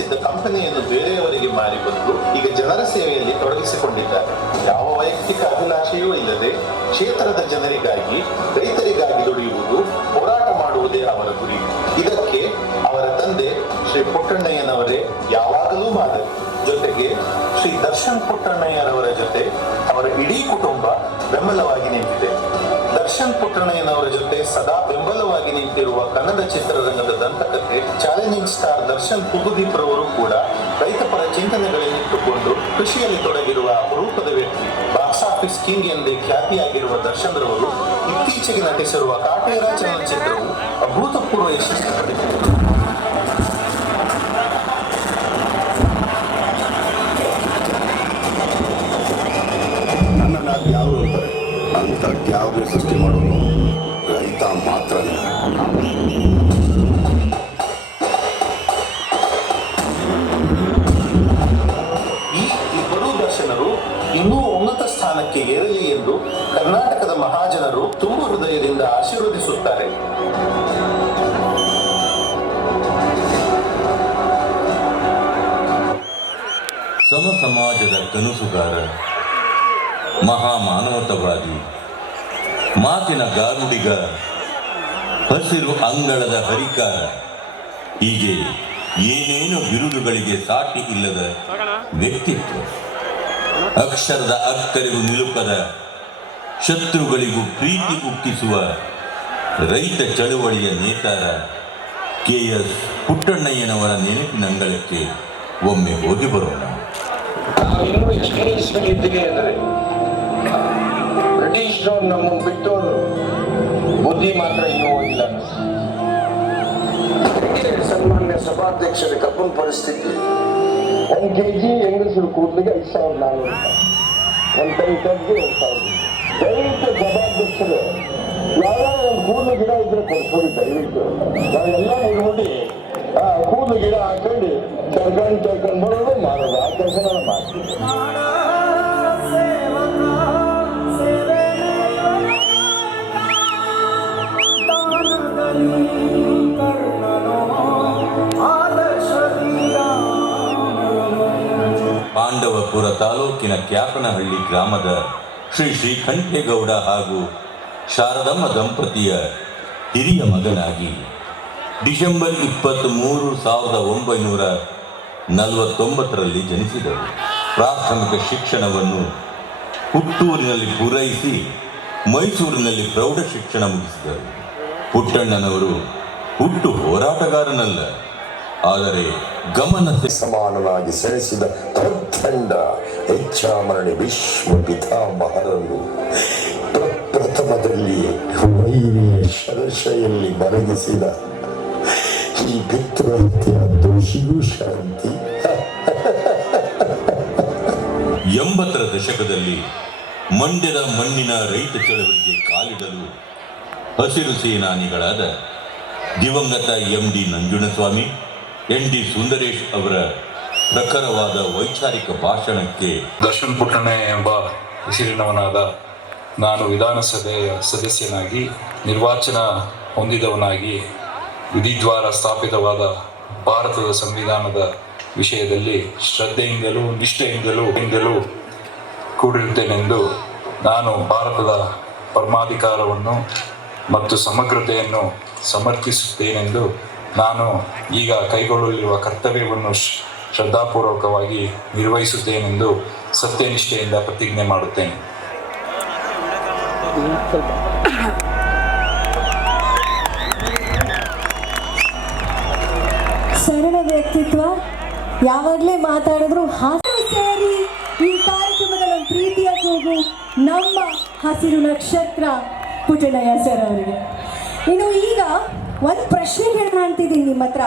ಪ್ರಾರಂಭಿಸಿದ್ದ ಕಂಪನಿಯನ್ನು ಬೇರೆಯವರಿಗೆ ಮಾರಿ ಬಂದು ಈಗ ಜನರ ಸೇವೆಯಲ್ಲಿ ತೊಡಗಿಸಿಕೊಂಡಿದ್ದಾರೆ. ಯಾವ ವೈಯಕ್ತಿಕ ಅಭಿಲಾಷೆಯೂ ಇಲ್ಲದೆ ಕ್ಷೇತ್ರದ ಜನರಿಗಾಗಿ, ರೈತರಿಗಾಗಿ ದುಡಿಯುವುದು, ಹೋರಾಟ ಮಾಡುವುದೇ ಅವರ ಗುರಿ. ಇದಕ್ಕೆ ಅವರ ತಂದೆ ಶ್ರೀ ಪುಟ್ಟಣ್ಣಯ್ಯನವರೇ ಯಾವಾಗಲೂ ಮಾದರಿ. ಜೊತೆಗೆ ಶ್ರೀ ದರ್ಶನ್ ಪುಟ್ಟಣ್ಣಯ್ಯರವರ ಜೊತೆ ಅವರ ಇಡೀ ಕುಟುಂಬ ಬೆಂಬಲವಾಗಿ ನಿಂತಿದೆ ದರ್ಶನ್ ಪುಟ್ಟಣ್ಣಯ್ಯನವರ ಜೊತೆ ಸದಾ ಬೆಂಬಲವಾಗಿ ನಿಂತಿರುವ ಕನ್ನಡ ಚಿತ್ರರಂಗದ ದಂತಕತೆ ಚಾಲೆಂಜಿಂಗ್ ಸ್ಟಾರ್ ದರ್ಶನ್ ಕುಗುದೀಪ್ ರವರು ಕೂಡ ರೈತಪರ ಚಿಂತನೆಗಳನ್ನಿಟ್ಟುಕೊಂಡು ಕೃಷಿಯಲ್ಲಿ ತೊಡಗಿರುವ ಅಪರೂಪದ ವ್ಯಕ್ತಿ. ಬಾಕ್ಸ್ ಆಫೀಸ್ ಕಿಂಗ್ ಎಂದೇ ಖ್ಯಾತಿಯಾಗಿರುವ ದರ್ಶನ್ ರವರು ಇತ್ತೀಚೆಗೆ ನಟಿಸಿರುವ ಕಾಟೇರ ಚಲನಚಿತ್ರವು ಅಭೂತಪೂರ್ವ ಯಶಸ್ಸು ಪಡೆದಿದೆ. ಅಂತ ಯಾವುದೇ ಸೃಷ್ಟಿ ಮಾಡೋನು ಈ ಇಬ್ಬರು ದರ್ಶನರು ಇನ್ನೂ ಉನ್ನತ ಸ್ಥಾನಕ್ಕೆ ಏರಲಿ ಎಂದು ಕರ್ನಾಟಕದ ಮಹಾಜನರು ತುಂಬು ಹೃದಯದಿಂದ ಆಶೀರ್ವದಿಸುತ್ತಾರೆ. ಸಮ ಸಮಾಜದ ಕನಸುಗಾರ, ಮಹಾಮಾನವತವಾದಿ, ಮಾತಿನ ಗಾರುಡಿಗ, ಹಸಿರು ಅಂಗಳದ ಹರಿಕಾರ, ಹೀಗೆ ಏನೇನು ಬಿರುದುಗಳಿಗೆ ಸಾಟಿ ಇಲ್ಲದ ವ್ಯಕ್ತಿತ್ವ ಅಕ್ಷರದ ಅಕ್ಕರಿಗೂ ನಿಲುಕದ ಶತ್ರುಗಳಿಗೂ ಪ್ರೀತಿ ಉಕ್ಕಿಸುವ ರೈತ ಚಳುವಳಿಯ ನೇತಾರ ಕೆ ಎಸ್ ಪುಟ್ಟಣ್ಣಯ್ಯನವರ ನೆನಪಿನ ಅಂಗಳಕ್ಕೆ ಒಮ್ಮೆ ಹೋಗಿ ಬರೋಣ. ಬ್ರಿಟಿಷರು ಇದ್ದೀವಿ ಅಂದರೆ ಬ್ರಿಟಿಷ್ನವ್ರು ನಮ್ಮನ್ನು ಬಿಟ್ಟು ಬುದ್ಧಿ ಮಾತ್ರ ಇನ್ನೂ ಹೋಗಿಲ್ಲ. ಸಭಾಧ್ಯಕ್ಷರ ಕಪ್ಪನ ಪರಿಸ್ಥಿತಿ ಒಂದು ಕೆ ಜಿ ಹೆಂಗಸರು ಕೂದಲಿಗೆ ಐದು ಸಾವಿರದ ನಾನ್ನೂರು ಒಂದು ಕೈ ಕಬ್ಬಿಗೆ ಒಂದು ಸಾವಿರ ದಯವಿಟ್ಟು ಸಭಾಧ್ಯಕ್ಷರು ಯಾವ್ದಾದ್ರು ಒಂದು ಕೂದಲು ಗಿಡ ಇದ್ರೆ ಕೊಡ್ಸ್ಕೊಡಿ ದಯವಿಟ್ಟು ನಾವೆಲ್ಲ ನೋಡಿ ಆ ಕೂದಲು ಗಿಡ ಹಾಕೊಂಡು ಕರ್ಕೊಂಡು ಕರ್ಕೊಂಡು ಬರೋದು ಮಾಡೋದು ಆ ಕೆಲಸ ಮಾಡ್ತೀವಿ ಪಾಂಡವಪುರ ತಾಲೂಕಿನ ಕ್ಯಾಪನಹಳ್ಳಿ ಗ್ರಾಮದ ಶ್ರೀ ಶ್ರೀಕಂಠೇಗೌಡ ಹಾಗೂ ಶಾರದಮ್ಮ ದಂಪತಿಯ ಹಿರಿಯ ಮಗನಾಗಿ ಡಿಸೆಂಬರ್ ಇಪ್ಪತ್ತ್ ಮೂರು ಸಾವಿರದ ಒಂಬೈನೂರ ನಲವತ್ತೊಂಬತ್ತರಲ್ಲಿ ಜನಿಸಿದರು ಪ್ರಾಥಮಿಕ ಶಿಕ್ಷಣವನ್ನು ಹುಟ್ಟೂರಿನಲ್ಲಿ ಪೂರೈಸಿ ಮೈಸೂರಿನಲ್ಲಿ ಪ್ರೌಢ ಶಿಕ್ಷಣ ಮುಗಿಸಿದರು ಪುಟ್ಟಣ್ಣನವರು ಹುಟ್ಟು ಹೋರಾಟಗಾರನಲ್ಲ. ಆದರೆ ಗಮನ ಸೆ- ಸಮಾನನಾಗಿ ಸೆಳೆಸಿದ ಪ್ರಚಂಡ ಹೆಚ್ಚಾಮರಣಿ ವಿಶ್ವ ಪಿತಾಮಹರನ್ನು ಪ್ರಥಮದಲ್ಲಿ ವೈರಿಯ ಶರಶೆಯಲ್ಲಿ ಬರಗಿಸಿದ ಈ ಪಿತೃಹತ್ಯ ದೋಷಿಗೂ ಶಾಂತಿ. ಎಂಬತ್ತರ ದಶಕದಲ್ಲಿ ಮಂಡ್ಯದ ಮಣ್ಣಿನ ರೈತ ಚಳವಳಿಗೆ ಕಾಲಿಡಲು ಹಸಿರು ಸೇನಾನಿಗಳಾದ ದಿವಂಗತ M D Nanjundaswamy N D Sundaresh ಅವರ ಪ್ರಖರವಾದ ವೈಚಾರಿಕ ಭಾಷಣಕ್ಕೆ ದರ್ಶನ್ ಪುಟ್ಟಣ್ಣ ಎಂಬ ಹೆಸರಿನವನಾದ ನಾನು ವಿಧಾನಸಭೆಯ ಸದಸ್ಯನಾಗಿ, ನಿರ್ವಾಚನ ಹೊಂದಿದವನಾಗಿ, ವಿಧಿದ್ವಾರ ಸ್ಥಾಪಿತವಾದ ಭಾರತದ ಸಂವಿಧಾನದ ವಿಷಯದಲ್ಲಿ ಶ್ರದ್ಧೆಯಿಂದಲೂ ನಿಷ್ಠೆಯಿಂದಲೂ ಇಂದಲೂ ಕೂಡಿರುತ್ತೇನೆಂದು ನಾನು ಭಾರತದ ಪರಮಾಧಿಕಾರವನ್ನು ಮತ್ತು ಸಮಗ್ರತೆಯನ್ನು ಸಮರ್ಥಿಸುತ್ತೇನೆಂದು ನಾನು ಈಗ ಕೈಗೊಳ್ಳಲಿರುವ ಕರ್ತವ್ಯವನ್ನು ಶ್ರ- ಶ್ರದ್ಧಾಪೂರ್ವಕವಾಗಿ ನಿರ್ವಹಿಸುತ್ತೇನೆಂದು ಸತ್ಯನಿಷ್ಠೆಯಿಂದ ಪ್ರತಿಜ್ಞೆ ಮಾಡುತ್ತೇನೆ. ಸರಳ ವ್ಯಕ್ತಿತ್ವ, ಯಾವಾಗಲೇ ಮಾತಾಡಿದ್ರು ಸೇರಿ ಈ ಕಾರ್ಯಕ್ರಮದ ನಮ್ಮ ಪ್ರೀತಿಯ ಕೂಗು ನಮ್ಮ ಹಸಿರು ನಕ್ಷತ್ರ ಪುಟ್ಟಣಯ್ಯ ಸರ್ ಅವರಿಗೆ. ಇನ್ನು ಈಗ ಒಂದು ಪ್ರಶ್ನೆ ಕೇಳೋಣ ಅಂತಿದ್ದೀನಿ ನಿಮ್ಮ ಹತ್ರ